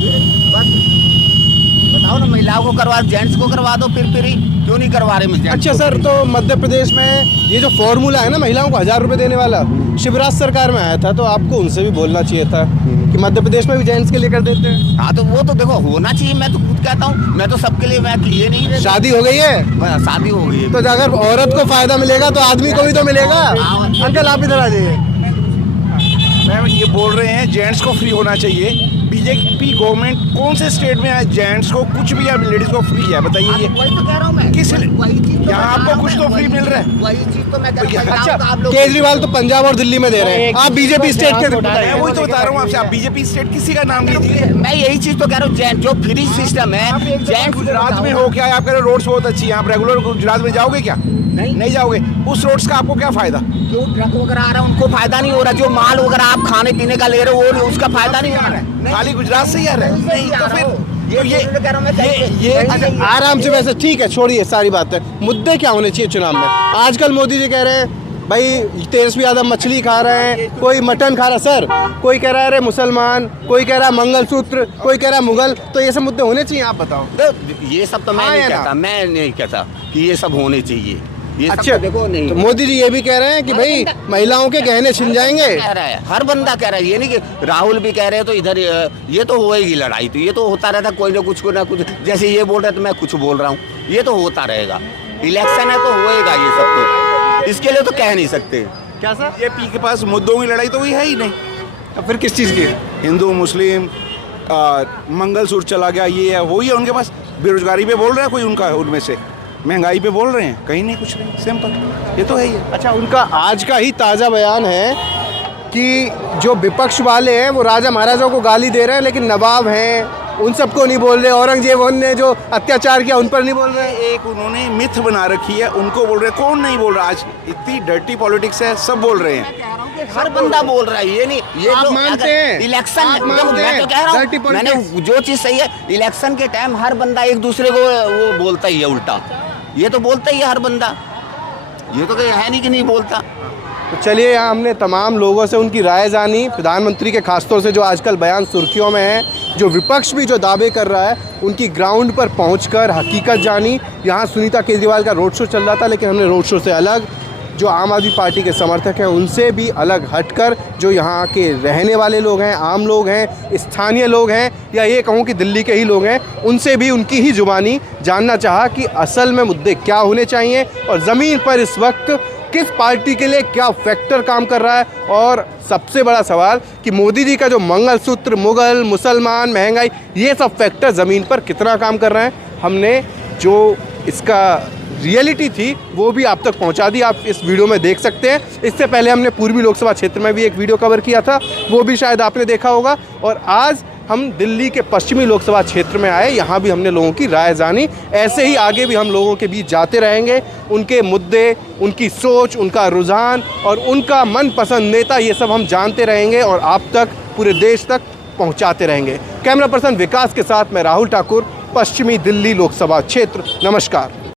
बस बताओ ना, महिलाओं को करवा, जेंट्स को करवा दो फिर फ्री, क्यों नहीं करवा रहे? अच्छा सर, तो मध्य प्रदेश में ये जो फॉर्मूला है ना महिलाओं को 1000 रुपए देने वाला, शिवराज सरकार में आया था, तो आपको उनसे भी बोलना चाहिए था कि मध्य प्रदेश में भी जेंट्स के लिए कर देते हैं। हाँ, तो वो तो देखो होना चाहिए, मैं तो खुद कहता हूँ, मैं तो सबके लिए, मैं किए नहीं। शादी हो गई है? शादी हो गई है, तो अगर औरत को फायदा मिलेगा तो आदमी को भी तो मिलेगा। अंकल आप इधर आ जाइए। मैम ये बोल रहे हैं जेंट्स को फ्री होना चाहिए। बीजेपी गवर्नमेंट कौन से स्टेट में है जेंट्स को कुछ भी या लेडीज को फ्री है? बताइए ये। वही तो कह रहा हूँ मैं, किस तो यहाँ आपको कुछ तो फ्री मिल रहा है? वही चीज तो मैं कह रहा हूँ। अच्छा, केजरीवाल तो पंजाब और दिल्ली में दे रहे हैं, आप बीजेपी स्टेट के। मैं वही तो बता रहा हूँ आपसे, आप बीजेपी स्टेट किसी का नाम लीजिए। मैं यही चीज तो कह रहा हूँ, जेंट्स जो फ्री सिस्टम है, जेंट्स गुजरात में हो क्या? आप कह रहे हो रोड्स बहुत अच्छी है, आप रेगुलर गुजरात में जाओगे क्या? नहीं जाओगे। उस रोड्स का आपको क्या फायदा? जो ट्रक वगैरह आ रहा है उनको फायदा नहीं हो रहा, जो माल वगैरह आप खाने पीने का ले रहे हो वो उसका फायदा नहीं हो रहा है। खाली गुजरात से ही आ रहा है, नहीं तो फिर ये अच्छा, आराम से वैसे ठीक है, छोड़िए सारी बातें। मुद्दे क्या होने चाहिए चुनाव में? आजकल मोदी जी कह रहे हैं भाई तेजस्वी यादव मछली खा रहे हैं, कोई मटन खा रहा है सर, कोई कह रहा है अरे मुसलमान, कोई कह रहा है मंगलसूत्र, कोई कह रहा है मुगल। तो ये सब मुद्दे होने चाहिए, आप बताओ। ये सब तो मैं नहीं कहता कि ये सब होने चाहिए। ये अच्छा देखो नहीं, तो मोदी जी ये भी कह रहे हैं कि भाई महिलाओं के गहने छिन जाएंगे। कह रहा है, हर बंदा कह रहा है, ये नहीं कि राहुल भी कह रहे हैं तो इधर ये तो होएगी लड़ाई, तो ये तो होता रहता कोई ना कुछ जैसे ये बोल रहे तो मैं कुछ बोल रहा हूँ, ये तो होता रहेगा। इलेक्शन है तो होएगा ये सब, तो इसके लिए तो कह नहीं सकते। क्या सर? बीजेपी के पास मुद्दों की लड़ाई तो कोई है ही नहीं। तो फिर किस चीज़ की? हिंदू मुस्लिम मंगलसूत्र चला गया, ये है वो ही है उनके पास। बेरोजगारी पे बोल रहा है कोई उनका, उनमें से महंगाई पे बोल रहे हैं, कहीं नहीं, कुछ नहीं, सिंपल, ये तो है ही है। अच्छा, उनका आज का ही ताज़ा बयान है कि जो विपक्ष वाले हैं वो राजा महाराजाओं को गाली दे रहे हैं, लेकिन नवाब हैं उन सबको नहीं बोल रहे, औरंगजेब ने जो अत्याचार किया उन पर नहीं बोल रहे। एक उन्होंने मिथ बना रखी है, उनको बोल रहे हैं, कौन नहीं बोल रहा? आज इतनी डर्टी पॉलिटिक्स है, सब बोल रहे हैं, हर बंदा बोल रहा है। ये नहीं, ये आप जो मानते हैं? इलेक्शन, आप मानते मैं तो कह रहा हूँ, मैंने जो चीज़ सही है, इलेक्शन के टाइम हर बंदा एक दूसरे को वो बोलता ही है उल्टा, ये तो बोलता ही है हर बंदा, ये तो है नहीं कि नहीं बोलता। तो चलिए, यहाँ हमने तमाम लोगों से उनकी राय जानी, प्रधानमंत्री के खासतौर से जो आजकल बयान सुर्खियों में है, जो विपक्ष भी जो दावे कर रहा है उनकी ग्राउंड पर पहुंचकर हकीकत जानी। यहाँ सुनीता केजरीवाल का रोड शो चल रहा था, लेकिन हमने रोड शो से अलग जो आम आदमी पार्टी के समर्थक हैं उनसे भी अलग हटकर जो यहाँ के रहने वाले लोग हैं, आम लोग हैं, स्थानीय लोग हैं, या ये कहूँ कि दिल्ली के ही लोग हैं, उनसे भी उनकी ही जुबानी जानना चाहा कि असल में मुद्दे क्या होने चाहिए और ज़मीन पर इस वक्त किस पार्टी के लिए क्या फैक्टर काम कर रहा है। और सबसे बड़ा सवाल कि मोदी जी का जो मंगलसूत्र, मुगल, मुसलमान, महंगाई, ये सब फैक्टर ज़मीन पर कितना काम कर रहे हैं, हमने जो इसका रियलिटी थी वो भी आप तक पहुंचा दी। आप इस वीडियो में देख सकते हैं। इससे पहले हमने पूर्वी लोकसभा क्षेत्र में भी एक वीडियो कवर किया था, वो भी शायद आपने देखा होगा। और आज हम दिल्ली के पश्चिमी लोकसभा क्षेत्र में आए, यहाँ भी हमने लोगों की राय जानी। ऐसे ही आगे भी हम लोगों के बीच जाते रहेंगे, उनके मुद्दे, उनकी सोच, उनका रुझान और उनका मनपसंद नेता, ये सब हम जानते रहेंगे और आप तक, पूरे देश तक पहुँचाते रहेंगे। कैमरा पर्सन विकास के साथ मैं राहुल ठाकुर, पश्चिमी दिल्ली लोकसभा क्षेत्र। नमस्कार।